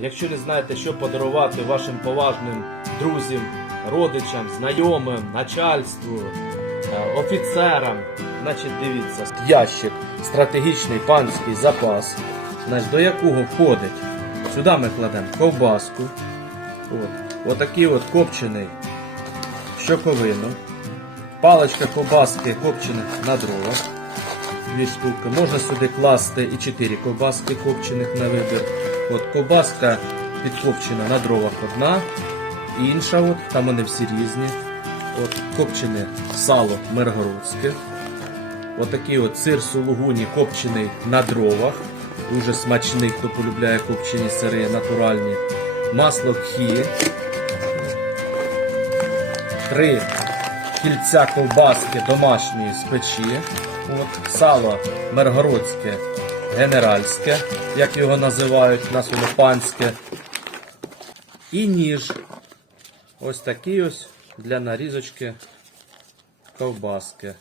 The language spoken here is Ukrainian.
якщо не знаєте, що подарувати вашим поважним друзям, родичам, знайомим, начальству, е, офіцерам, значить дивіться, ящик, стратегічний панський запас, значить, до якого входить. Сюди ми кладемо ковбаску, от, отакий от копчений щоковину, паличка ковбаски копчених на дровах, дві штуки. Можна сюди класти і 4 ковбаски копчених на вибір. От ковбаска підкопчена на дровах одна, інша, от, там вони всі різні. От, копчене сало миргородське. Отакий от сир сулугуні копчений на дровах. Дуже смачний, хто полюбляє копчені сири натуральні. Масло кхі. Три кільця ковбаски домашньої з печі. От, сало миргородське генеральське, як його називають, у нас воно панське. І ніж. Ось такий ось для нарізочки ковбаски.